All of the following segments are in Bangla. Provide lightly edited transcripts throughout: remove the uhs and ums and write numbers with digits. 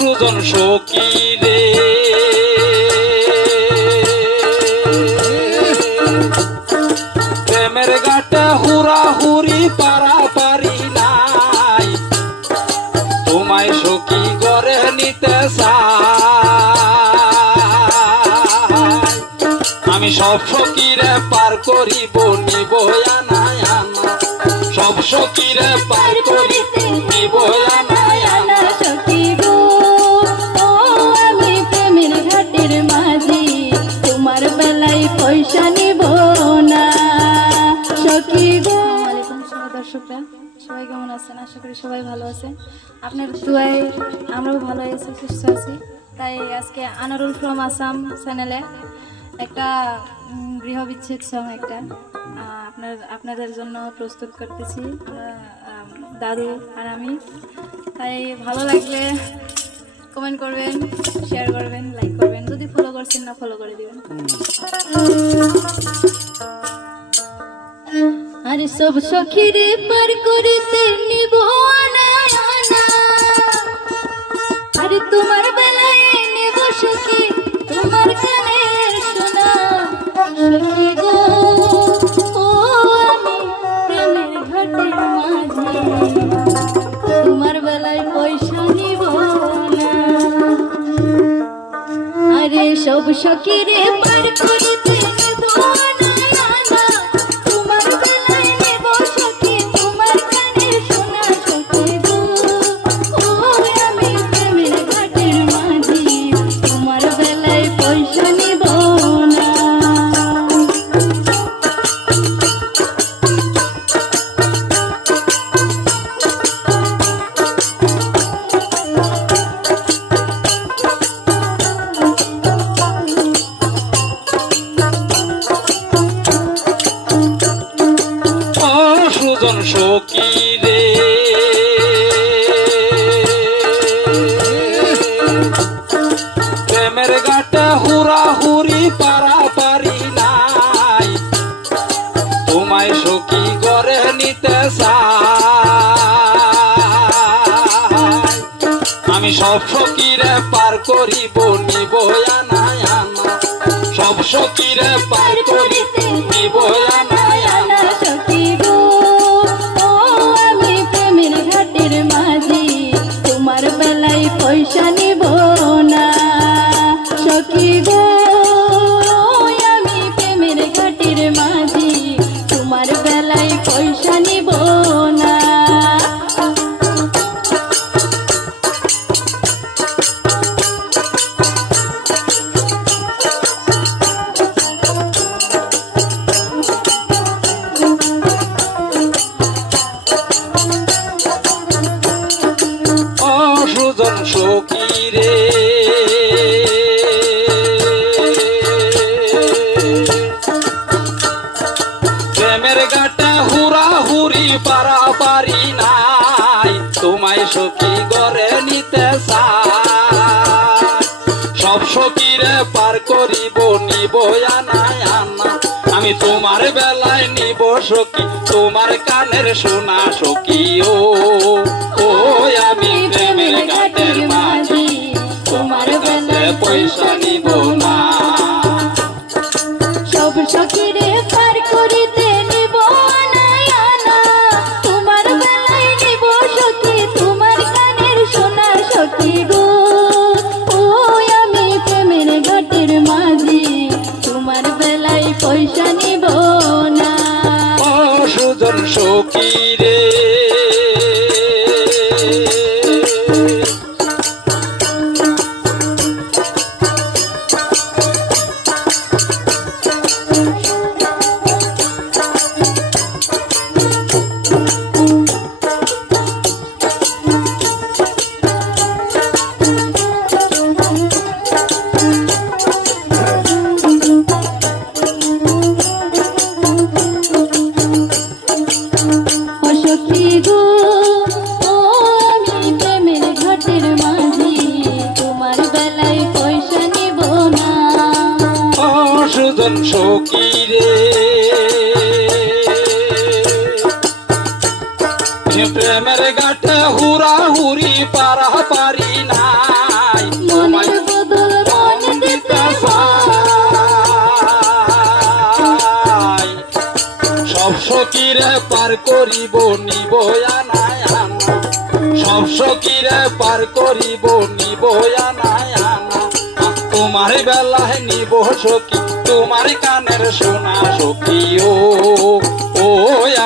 সুজন সখী রে প্রেমের ঘাটে হুরা হুরি পারাপারি নাই, তোমায় সখী গড়ে নিতে চাই। আমি সব সখীরে পার করিব নিব আনা আনা, সব সখীরে পার করিতে নিব আনা আনা। সখী গো ও আমি প্রেমের ঘাটের মাঝি, তোমার বেলায় পয়সা নিব না সখী গো। দর্শকরা সবাই কেমন আছেন? আশা করি সবাই ভালো আছেন। আপনার দোয়ায় আমরাও ভালো আছি, সুস্থ আছি। তাই আজকে আনারুল ফ্রম আসাম চ্যানেলে একটা গৃহবিচ্ছেদ সং একটা আপনাদের জন্য প্রস্তুত করতেছি, দাদু আর আমি। তাই ভালো লাগলে কমেন্ট করবেন, শেয়ার করবেন, লাইক করবেন, যদি ফলো করছেন না ফলো করে দিবেন। আরে সব সখীরে পার করিতে নিব আনা আনা, আরে তোমার বেলায় নেব সখী তোমার কানের সোনা সখী গো ও আমি প্রেমের ঘাটের মাঝি, তোমার বেলায় পয়সা নিব না। আরে সব সখীরে পার করিতে নিব আনা আনা, তোমার বেলায় নেব সখী তোমার কানের সোনা সখী গো ও আমি প্রেমের ঘাটের মাঝি, তোমার বেলায় পয়সা নিব না। সুজন সখী রে প্রেমের ঘাটে হুরা হুরি পারাপারি নাই, তোমায় সখী গড়ে নিতে চাই। আমি সব সখীরে পার করিব নিব আনা আনা, সব সখীরে পার করিতে নিব আনা আনা। সখী গো ও আমি প্রেমের ঘাটের মাঝি, তোমার বেলায় পয়সা নিব না সখী গো আমি প্রেমের ঘাটের মাঝি, তোমার বেলায় পয়সা নিব না। সুজন সখী রে প্রেমের ঘাটে হুরা হুরি পারাপারি নাই, তোমায় সখী গড়ে নিতে চাই। সব সখীরে পার করিব নিব আনা আনা, আমি তোমার বেলায় নিব সখী তোমার কানের সোনা সখী ও ও আমি প্রেমের ঘাটের মাঝি, তোমার কাছে পয়সা নিব না। সব সখীরে পার করিতে নিব আনা আনা, তোমার বেলায় নিব সখী তোমার কানের সোনা সখী গো ও আমি প্রেমের ঘাটের মাঝি, তোমার বেলায় পয়সা নিব না। ও সুজন সখী রে সুজন সখী রে প্রেমের ঘাটে হুরা হুরি পারা পারি না সখীরে পার করিব নিব আনায় আনা, সব সখীরে পার করিব নিব আনায় আনা। তোমার বেলায় নিব সখী তোমার কানের সোনা সখী ও, ও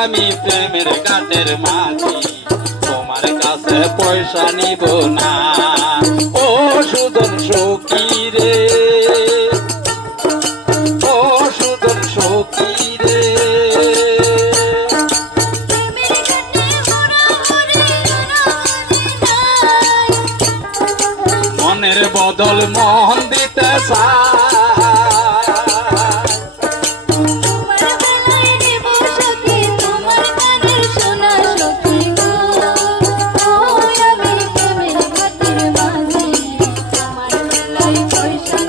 আমি প্রেমের ঘাটের মাঝি, তোমার কাছে পয়সা নিব না। ও সুজন সখী রে, ও সুজন সখী রে। মনের বদল মন দিতে চায়, তোমার বেলায় নিব সখী তোমার কানের সোনা সখী গো। ও আমি প্রেমের ঘাটের মাঝি, তোমার বেলায় পয়সা